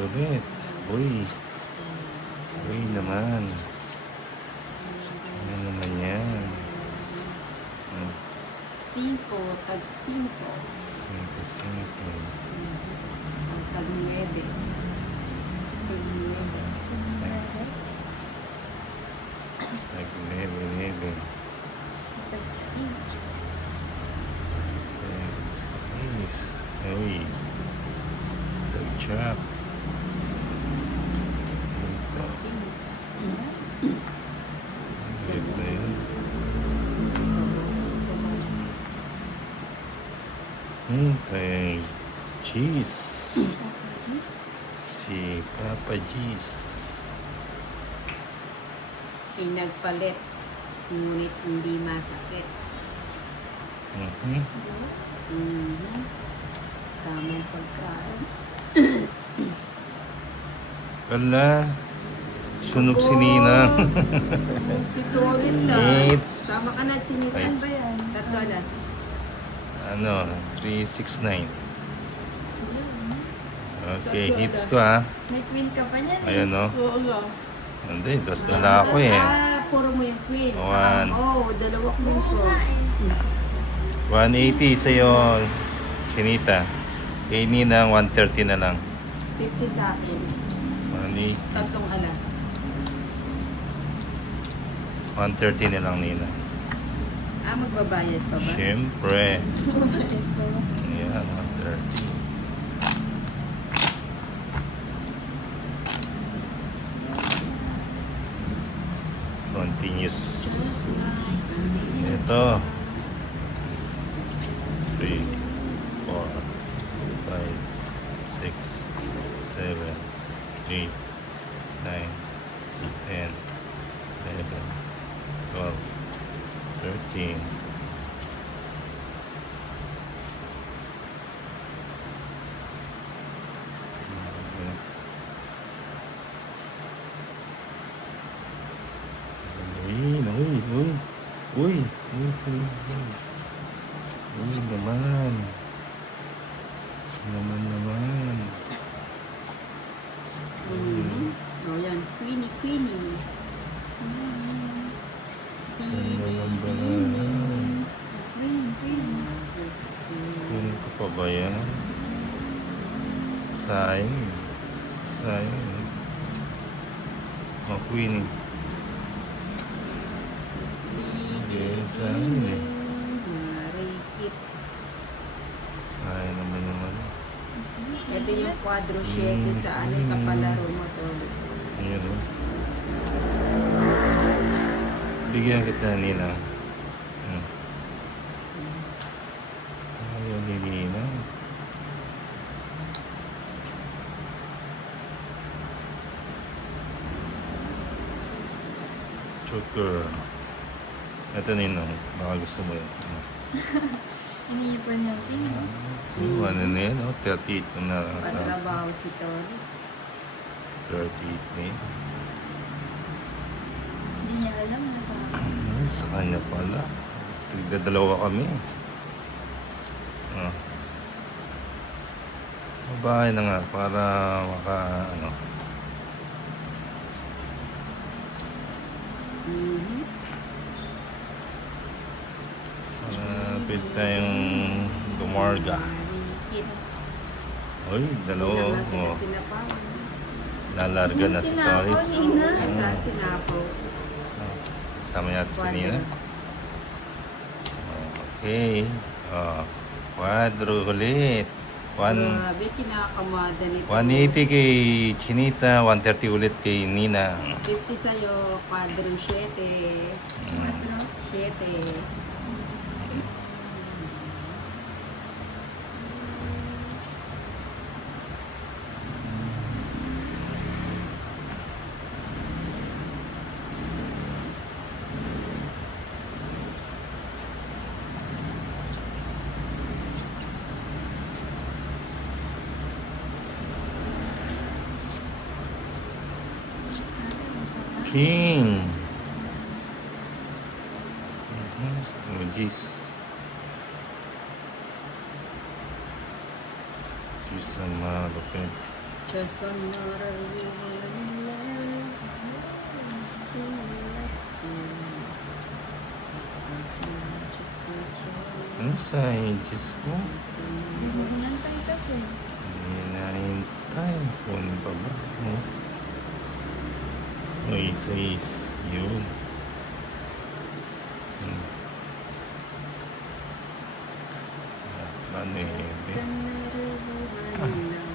ulit. Uy. Uy naman. Ano naman yan? 5, tag 5. 5. Ang tag 9. Tag 9. Nag-11. Tag 6. Uy. Tag-chop. Ganda yun. Kay Cheese. Si Papa Cheese. Pinagpalit, ngunit hindi masakit. Tamang pagkain. Wala. Sunog si Nina. Si Torit sa... It's... Tama ka na, chinitan It's- ba yan? 3 alas. Ano, 369. Okay, hits ko ha. May queen ka pa niyan Ayan, no? Oo nga. Hindi, dos na lang ako eh. Puro mo yung queen. One. Dalawa queen ko. 180 sa'yo, Chinita. Kay Nina, 130 na lang. 50 sa akin. 180, 3 alas. 130 na lang, Nina. Magbabayad pa ba? Siyempre. Magbabayad pa ba? Ayan, 130. Continuous. Ito. 3, 4, 5, 6, 7, 8, 9, 10, 11, 12, 13. Uy, naman. Naman. O yan, Queenie. Queenie. Kunin ko pa ba yan? Sayang. Queenie. Sayang eh. Sayang naman yung ano. Ito yung quadro 7 sa sa palaro mo to. Ayan o. Bigyan kita nila. Ayaw ni Nina. Choker. Ito Nina. Baka gusto mo yan. Iniipon niya tingin. Yung ano na yan, 38 na. Pantrabaho si Torit. 38 na yan. Hindi niya alam na sa Sa kanya pala. Tigdadalawa kami. Mabahay na nga para maka pwede tayong gumarga. Uy, dalawa. Lalarga na si Torits. Sa sinapaw. Kasama natin si Nina. Okay. Quadro ulit. Grabe, kinakamada nito. 180 kay Chinita, 130 ulit kay Nina. 50 sa'yo, quadro 7. 7. King. Jeez. Jeez ang malupit. Just another woman in love. Ano sa ages ko? Hindi hinantay kasi. Hindi nahintay. Kung pa ba? Oh. Oh, isa-is. Yun. Hmm. Ano eh? Just another woman in love.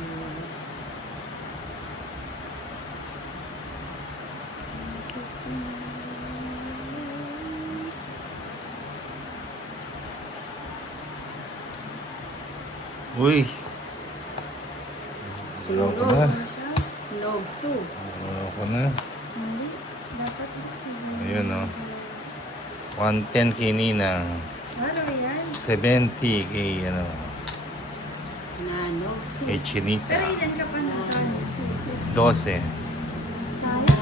Uy! Sunog. Ako na. Logsu. Ako na. Hindi. Dapat. Ayun o. 110 kay Ninang. Ano yan? 70 kay ano, Nanogsu. kay Chinita. Pero ilan ka pa nagkano? 12. Sayang.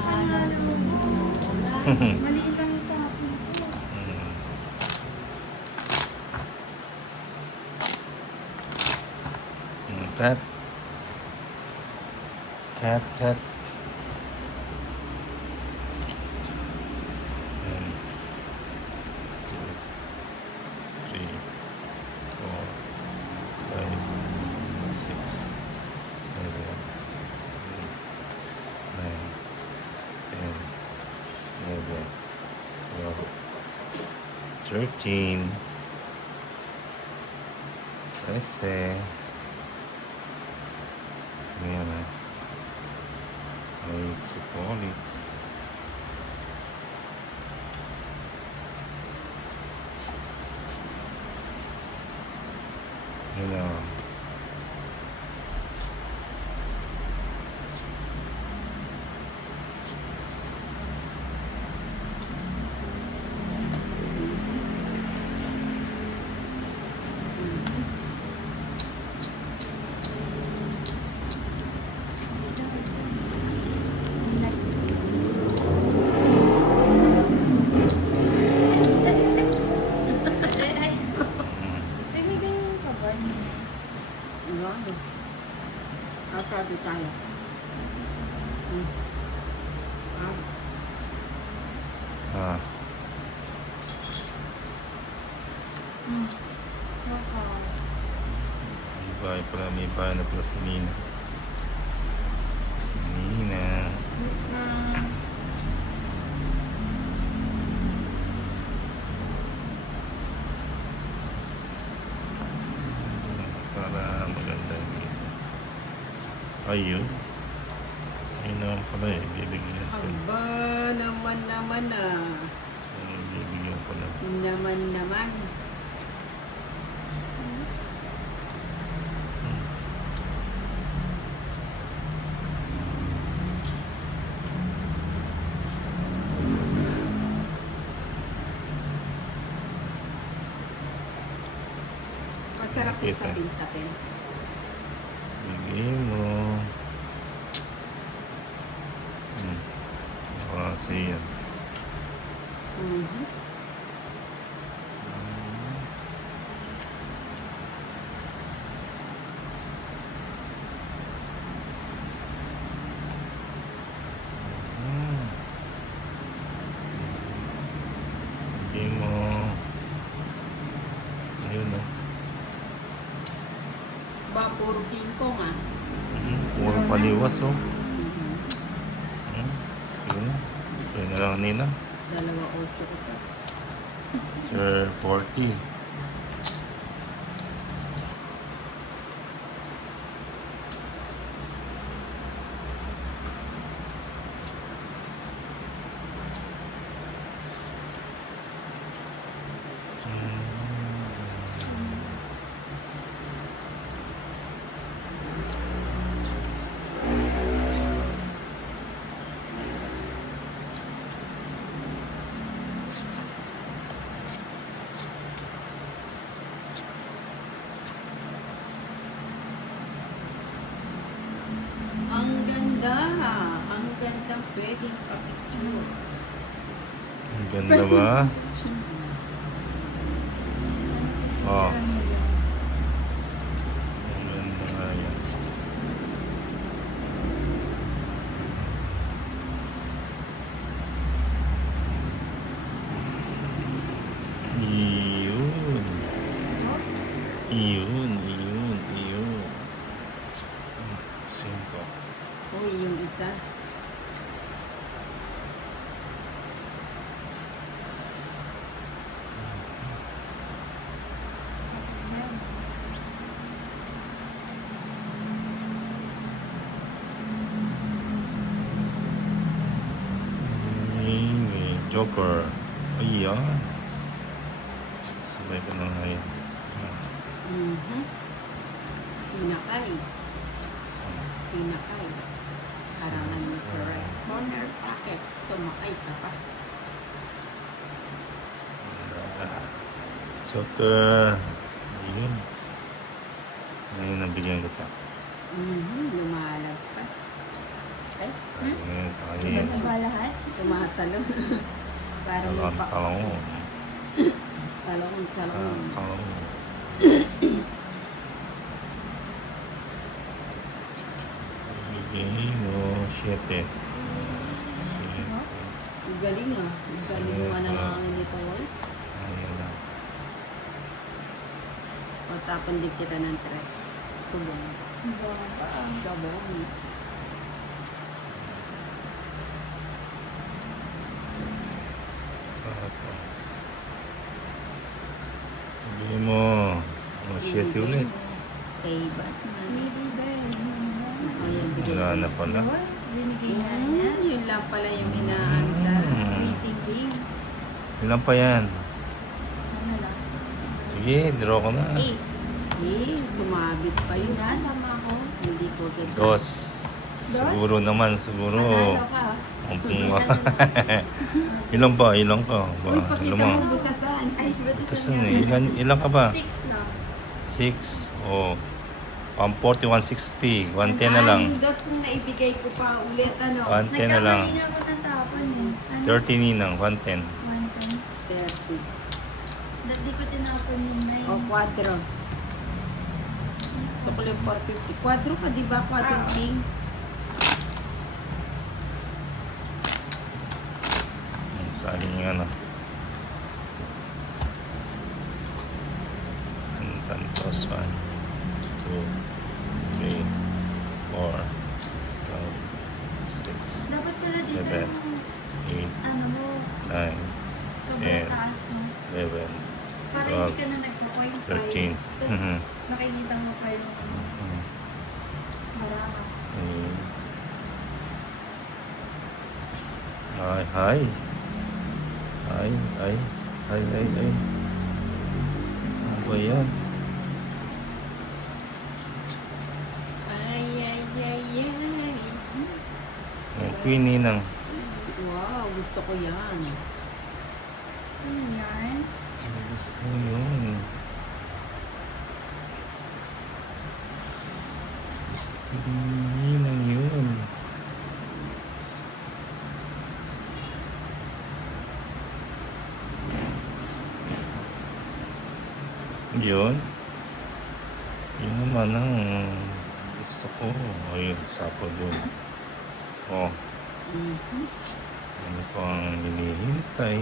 Panalo mo. Maliit ang tapon ko. Cat. Cat, cat. One, two, three, four, five, six, seven, eight, nine, 10, 11, 12, 13. Trece. Ayan ah. Ulit ulit. Yun na. Bibigay mo pa ba niya? Ano? Sabi tayo. Ah. Baka. Bahay pala, may bahay na pala si Nina. Si Nina. Para maganda yung video. Ayun. Ayun naman pala eh. Bibigyan ko. Aba, naman Bibigyan ko na. naman. Masarap yung Kita. sapin-sapin. Bibigyan mo. Kasi yan. Mhm. Bibigyan mo. Ayun o. Ba, puro pingpong ah. Puro paliwas o. Mhm. Sige na. Sige na lang Nina. 2.8 ko pa. Sir 40. Ang ganda pwedeng pa-picture. Ang ganda ba? Oh. Ang ganda nga yan. Iyon. 5. Uy, yung isa. Joker. Ayan. Sabay ko na ngayon. Sinakay. Sinakay. Karangan mo sa right corner pocket. Sumakay ka pa. Joker. Ayun. Ngayon nabigyan ko pa. Lumalagpas. Ay, Ayun, sa Iba akin. na ba lahat? tumatalon. Parang may pa. Talong. Talong. Bigyan mo 7. Ang galing ah. Ang galing mo na lang nito once. Ayan na. O tapon din kita ng 3. Subong. Baba. Shabong. Saka. Bigyan mo 7 ulit. Kay Batman. Lady Bear. O yan, bigyan Wala ko. na pala. Yun, binigay nga niya. Yun lang pala yung inaanta. Waiting game. Ilan pa yan? Ano lang? Sige, draw ko na. Sumabit pa Ayun yun. nga, sama ko. Hindi ko kita. Dos. Siguro naman, siguro. Manalo ka. Ampung ilan ba? Ilan ka? Uy, Ba? pakita Ilan mo mo? ang butasan. Ay, ba't Ito isa saan niya? eh? Ilan ka ba? 6 lang. 6. Oh. 140, 160. 110 na lang. Ang dos kung naibigay ko pa ulit, ano? 110 na lang. Nagkamali na ako ng tapon eh. Ano? 30 ninang, 110. 110. 30. Ba't di ko tinapon yung 9? O, 4. Sukli 450. Quadro pa, di ba? Quadro Ah. king. Sa akin yung ano. Tantos 1, 2, 3, 4, 5, 6, Dapat pala dito 7, yung 8, ano mo, 9, sobrang Yeah. taas mo. 11, Para hindi ka na nagpo-point 13. Tapos makikita mo pa yung marama. Ay. Ano ba yan? Ay. Queen ninang. Wow, gusto ko yan. Ano yan? Gusto yun. Gusto ninang yun. Yun. Yun naman ang gusto ko. Ayun, sapod yun. Oh, ano po ang hinihintay?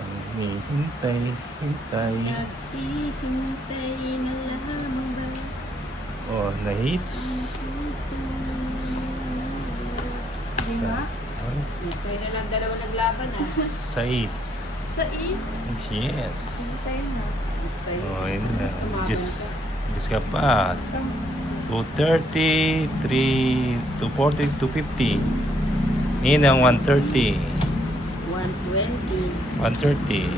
Ang hinihintay, hintay. Naghihintay na lamang ba? Oh, na-hits. Sige nga. Kayo na lang dalawa naglaban ah. 6. Sa is, Yes. sa'yo na. Sa'yo. Oh, yun na. Tumahan Just ka. ka pa. Sa 230, 3, 240, 250. Ninang 130. 120. 130.